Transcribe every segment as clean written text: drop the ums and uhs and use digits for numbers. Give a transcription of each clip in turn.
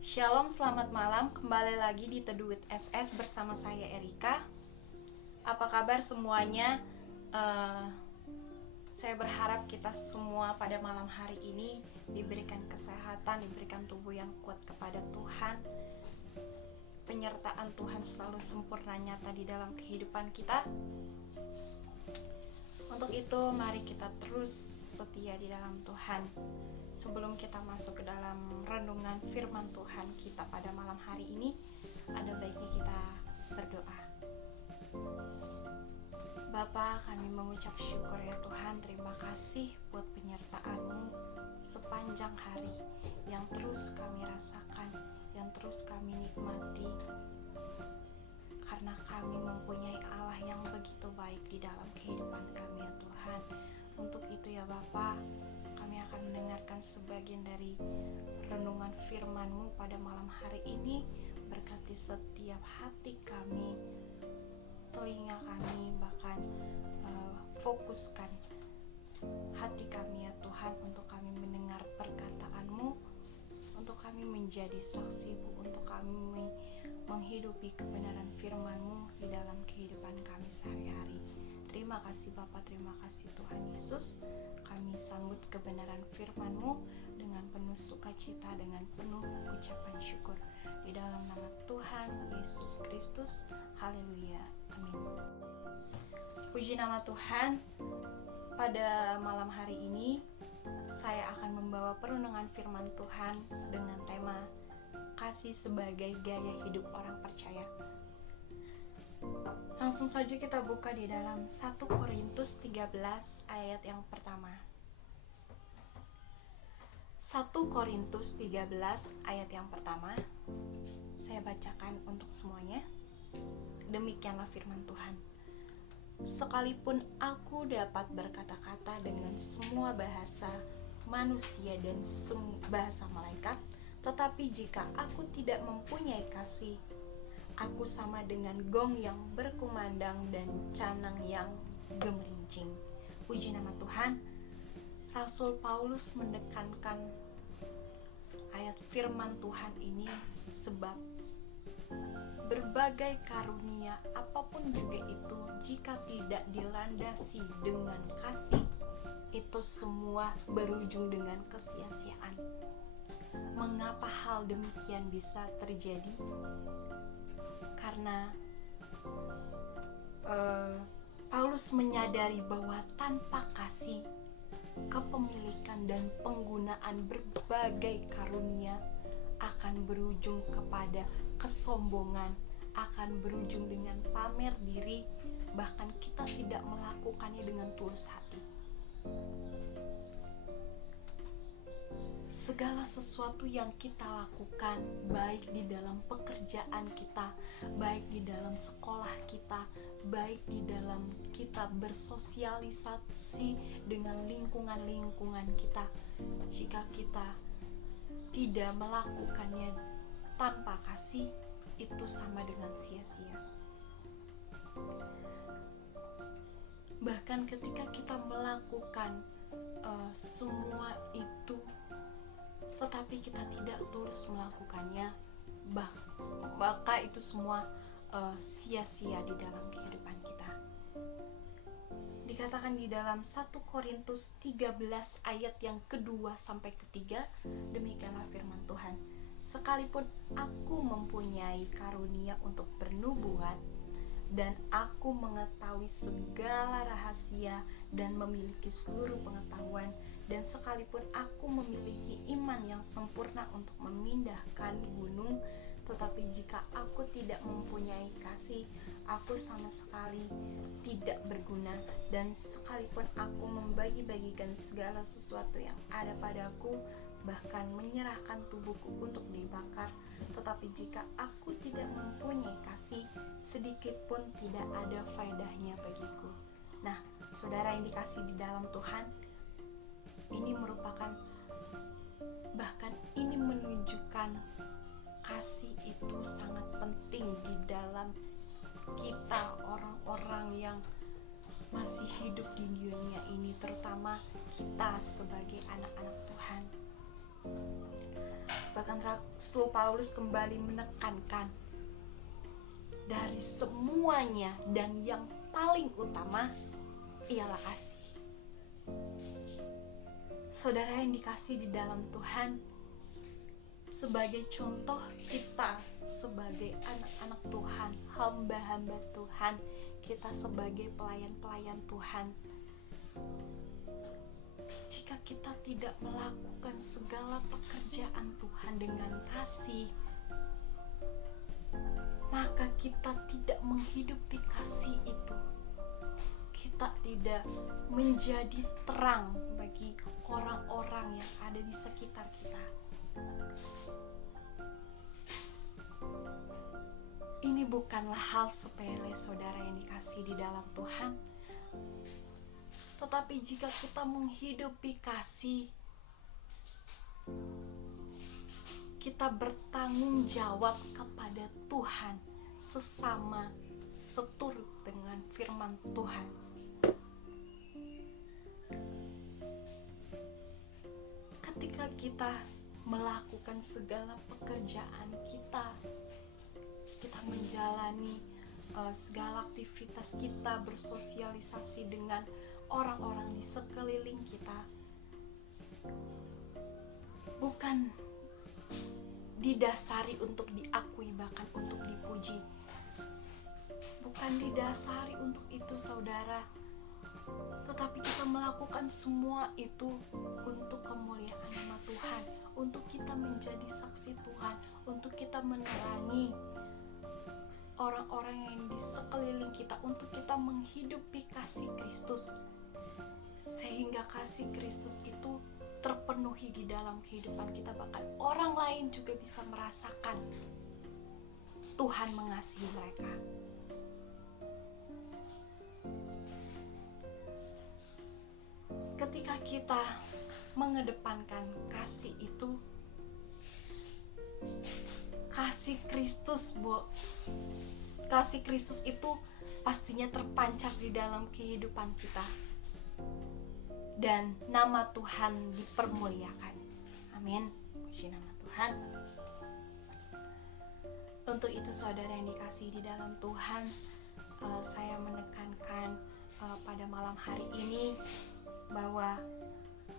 Shalom, selamat malam. Kembali lagi di Teduh with SS bersama saya Erika. Apa kabar semuanya? Saya berharap kita semua pada malam hari ini diberikan kesehatan, diberikan tubuh yang kuat kepada Tuhan. Penyertaan Tuhan selalu sempurna nyata di dalam kehidupan kita. Untuk itu, mari kita terus setia di dalam Tuhan. Sebelum kita masuk ke dalam renungan firman Tuhan kita pada malam hari ini, ada baiknya kita berdoa. Bapa, kami mengucap syukur ya Tuhan, terima kasih buat penyertaan-Mu sepanjang hari yang terus kami rasakan, yang terus kami nikmati, karena kami mempunyai Allah yang begitu baik di dalam kehidupan kami ya Tuhan. Untuk itu ya Bapa, kami akan mendengarkan sebagian dari renungan firman-Mu pada malam hari ini. Berkati setiap hati kami, telinga kami, bahkan fokuskan hati kami ya Tuhan, untuk kami mendengar perkataan-Mu, untuk kami menjadi saksi-Mu, untuk kami menghidupi kebenaran firman-Mu di dalam kehidupan kami sehari-hari. Terima kasih Bapa, terima kasih Tuhan Yesus. Kami sambut kebenaran firman-Mu dengan penuh sukacita, dengan penuh ucapan syukur. Di dalam nama Tuhan Yesus Kristus. Haleluya. Amin. Puji nama Tuhan. Pada malam hari ini saya akan membawa perenungan firman Tuhan dengan tema kasih sebagai gaya hidup orang percaya. Langsung saja kita buka di dalam 1 Korintus 13 ayat yang pertama. 1 Korintus 13 ayat yang pertama. Saya bacakan untuk semuanya. Demikianlah firman Tuhan. Sekalipun aku dapat berkata-kata dengan semua bahasa manusia dan bahasa malaikat, tetapi jika aku tidak mempunyai kasih, aku sama dengan gong yang berkumandang dan canang yang gemerincing. Puji nama Tuhan. Rasul Paulus menekankan ayat firman Tuhan ini sebab berbagai karunia apapun juga itu, jika tidak dilandasi dengan kasih, itu semua berujung dengan kesia-siaan. Mengapa hal demikian bisa terjadi? Karena Paulus menyadari bahwa tanpa kasih, kepemilikan dan penggunaan berbagai karunia akan berujung kepada kesombongan, akan berujung dengan pamer diri, bahkan kita tidak melakukannya dengan tulus hati. Segala sesuatu yang kita lakukan, baik di dalam pekerjaan kita, baik di dalam sekolah kita, baik di dalam kita bersosialisasi dengan lingkungan-lingkungan kita, jika kita tidak melakukannya tanpa kasih, itu sama dengan sia-sia. Bahkan ketika kita melakukan semua itu, tetapi kita tidak tulus melakukannya, maka itu semua sia-sia di dalam kehidupan kita. Dikatakan di dalam 1 Korintus 13 ayat yang kedua sampai ketiga, demikianlah firman Tuhan. Sekalipun aku mempunyai karunia untuk bernubuat, dan aku mengetahui segala rahasia dan memiliki seluruh pengetahuan, dan sekalipun aku memiliki iman yang sempurna untuk memindahkan gunung, tetapi jika aku tidak mempunyai kasih, aku sama sekali tidak berguna. Dan sekalipun aku membagi-bagikan segala sesuatu yang ada padaku, bahkan menyerahkan tubuhku untuk dibakar, tetapi jika aku tidak mempunyai kasih, sedikit pun tidak ada faedahnya bagiku. Nah, saudara yang dikasih di dalam Tuhan, ini merupakan, bahkan ini menunjukkan kasih itu sangat penting di dalam kita, orang-orang yang masih hidup di dunia ini, terutama kita sebagai anak-anak Tuhan. Bahkan Rasul Paulus kembali menekankan, dari semuanya dan yang paling utama ialah kasih. Saudara yang dikasih di dalam Tuhan, sebagai contoh kita sebagai anak-anak Tuhan, hamba-hamba Tuhan, kita sebagai pelayan-pelayan Tuhan, jika kita tidak melakukan segala pekerjaan Tuhan dengan kasih, maka kita tidak menghidupi kasih itu. Kita tidak menjadi terang bagi orang-orang yang ada di sekitar kita. Ini bukanlah hal sepele, saudara yang dikasihi di dalam Tuhan. Tetapi jika kita menghidupi kasih, kita bertanggung jawab kepada Tuhan sesama seturut dengan firman Tuhan. Ketika kita melakukan segala pekerjaan kita menjalani segala aktivitas kita, bersosialisasi dengan orang-orang di sekeliling kita, bukan didasari untuk diakui, bahkan untuk dipuji. Bukan didasari untuk itu, saudara. Tetapi kita melakukan semua itu untuk kemuliaan nama Tuhan, untuk kita menjadi saksi Tuhan, untuk kita menerangi orang-orang yang di sekeliling kita, untuk kita menghidupi kasih Kristus, sehingga kasih Kristus itu terpenuhi di dalam kehidupan kita. Bahkan orang lain juga bisa merasakan Tuhan mengasihi mereka. Ketika kita mengedepankan kasih itu, kasih Kristus itu pastinya terpancar di dalam kehidupan kita, dan nama Tuhan dipermuliakan. Amin. Puji nama Tuhan. Untuk itu, saudara yang dikasihi di dalam Tuhan, saya menekankan pada malam hari ini bahwa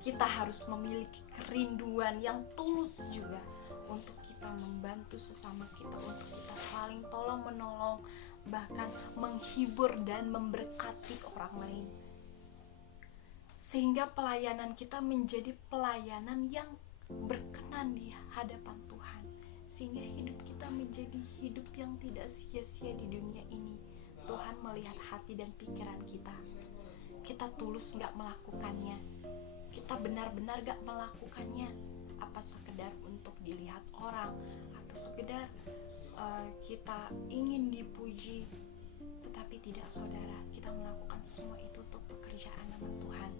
kita harus memiliki kerinduan yang tulus juga untuk kita membantu sesama kita, untuk kita saling tolong menolong, bahkan menghibur dan memberkati orang lain, sehingga pelayanan kita menjadi pelayanan yang berkenan di hadapan Tuhan, sehingga hidup kita menjadi hidup yang tidak sia-sia di dunia ini. Tuhan melihat hati dan pikiran kita. Kita tulus gak melakukannya, kita benar-benar gak melakukannya, apa sekedar untuk dilihat orang, atau sekedar kita ingin dipuji. Tetapi tidak, saudara, kita melakukan semua itu untuk pekerjaan nama Tuhan.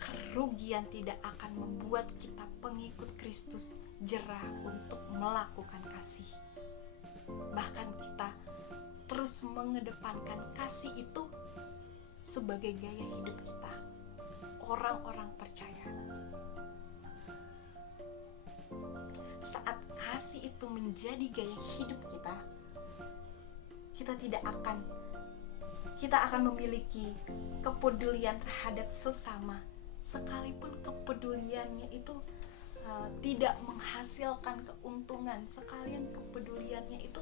Kerugian tidak akan membuat kita pengikut Kristus jerah untuk melakukan kasih. Bahkan kita terus mengedepankan kasih itu sebagai gaya hidup kita, orang-orang percaya. Saat kasih itu menjadi gaya hidup kita, kita akan memiliki kepedulian terhadap sesama, sekalipun kepeduliannya itu tidak menghasilkan keuntungan, sekalian kepeduliannya itu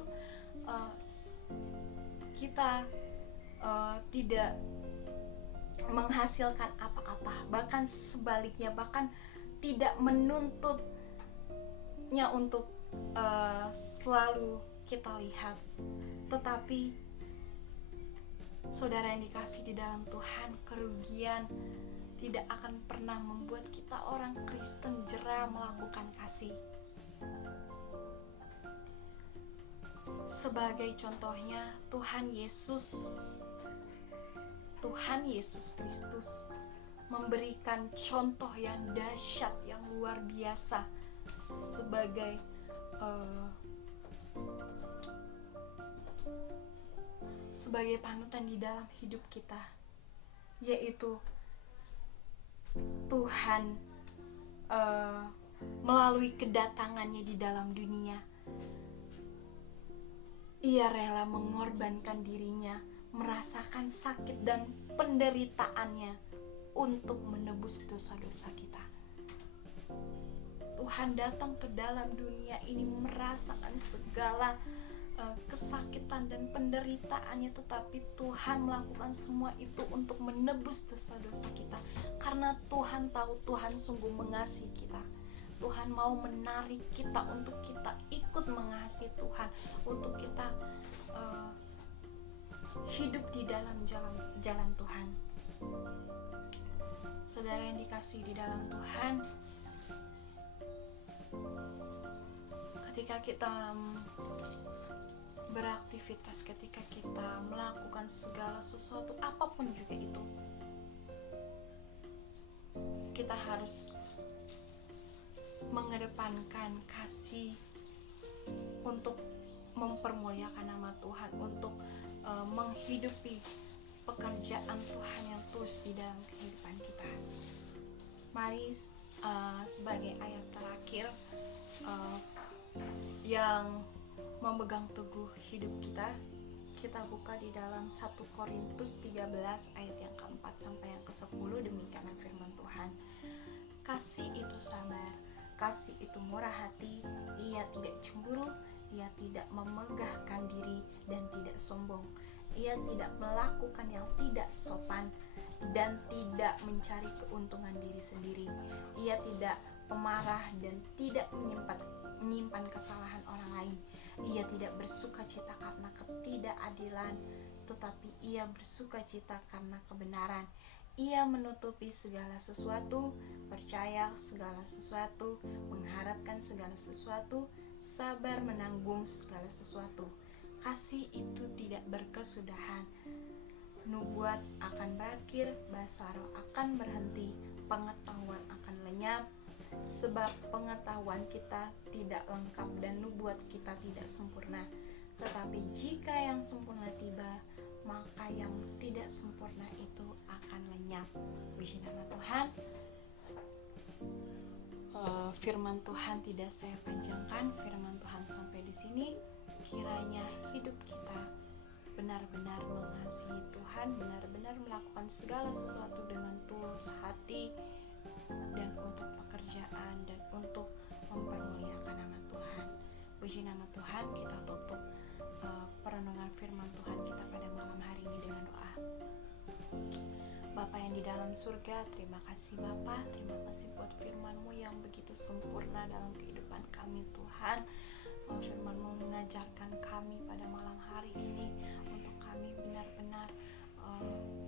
kita tidak menghasilkan apa-apa, bahkan sebaliknya, bahkan tidak menuntutnya untuk selalu kita lihat. Tetapi saudara yang dikasihi di dalam Tuhan, kerugian tidak akan pernah membuat kita orang Kristen jerah melakukan kasih. Sebagai contohnya, Tuhan Yesus Kristus memberikan contoh yang dahsyat, yang luar biasa sebagai panutan di dalam hidup kita, yaitu Tuhan melalui kedatangannya di dalam dunia, ia rela mengorbankan dirinya, merasakan sakit dan penderitaannya untuk menebus dosa-dosa kita. Tuhan datang ke dalam dunia ini merasakan segala kesakitan dan penderitaannya, tetapi Tuhan melakukan semua itu untuk menebus dosa-dosa kita, karena Tuhan tahu Tuhan sungguh mengasihi kita. Tuhan mau menarik kita untuk kita ikut mengasihi Tuhan, untuk kita hidup di dalam jalan Tuhan. Saudara yang dikasihi di dalam Tuhan, ketika kita beraktivitas, ketika kita melakukan segala sesuatu apapun juga itu, kita harus mengedepankan kasih untuk mempermuliakan nama Tuhan, untuk menghidupi pekerjaan Tuhan yang tulus di dalam kehidupan kita. Mari sebagai ayat terakhir yang memegang teguh hidup kita buka di dalam 1 Korintus 13 ayat yang keempat sampai yang ke-10. Demikianlah firman Tuhan. Kasih itu sabar, kasih itu murah hati, ia tidak cemburu, ia tidak memegahkan diri dan tidak sombong, ia tidak melakukan yang tidak sopan dan tidak mencari keuntungan diri sendiri, ia tidak pemarah dan tidak menyimpan kesalahan orang lain. Ia tidak bersukacita karena ketidakadilan, tetapi ia bersukacita karena kebenaran. Ia menutupi segala sesuatu, percaya segala sesuatu, mengharapkan segala sesuatu, sabar menanggung segala sesuatu. Kasih itu tidak berkesudahan. Nubuat akan berakhir, bahasa roh akan berhenti, pengetahuan akan lenyap, sebab pengetahuan kita tidak lengkap dan nubuat kita tidak sempurna. Tetapi jika yang sempurna tiba, maka yang tidak sempurna itu akan lenyap. Puji nama Tuhan. Firman Tuhan tidak saya panjangkan, firman Tuhan sampai di sini. Kiranya hidup kita benar-benar mengasihi Tuhan, benar-benar melakukan segala sesuatu dengan tulus hati dan untuk pekerjaan dan untuk mempermuliakan nama Tuhan. Puji nama Tuhan. Kita tutup perenungan firman Tuhan kita pada malam hari ini dengan doa. Bapa yang di dalam surga, terima kasih Bapa, terima kasih buat firman-Mu yang begitu sempurna dalam kehidupan kami Tuhan. Firman-Mu mengajarkan kami pada malam hari ini untuk kami benar-benar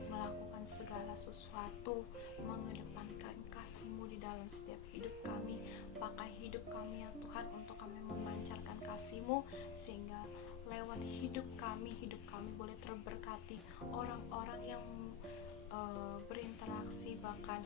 melakukan segala sesuatu, mengedepankan kasih-Mu di dalam setiap hidup kami. Pakai hidup kami ya Tuhan untuk kami memancarkan kasih-Mu, sehingga lewat hidup kami boleh terberkati. Orang-orang yang berinteraksi, bahkan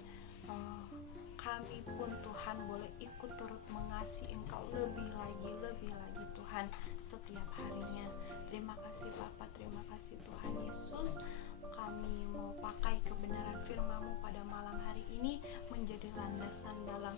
kami pun Tuhan boleh ikut turut mengasihi Engkau lebih lagi Tuhan setiap harinya. Terima kasih Bapa, terima kasih Tuhan Yesus. Kami mau pakai kebenaran firman-Mu pada malam hari ini menjadi landasan dalam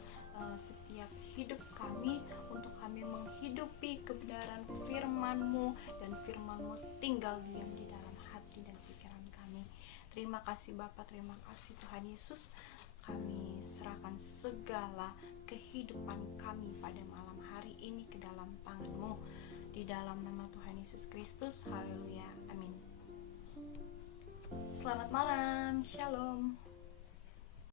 setiap hidup kami, untuk kami menghidupi kebenaran firman-Mu, dan firman-Mu tinggal diam di dalam hati dan pikiran kami. Terima kasih Bapa, terima kasih Tuhan Yesus. Kami serahkan segala kehidupan kami pada malam hari ini ke dalam tangan-Mu, di dalam nama Tuhan Yesus Kristus. Haleluya, amin. Selamat malam, shalom.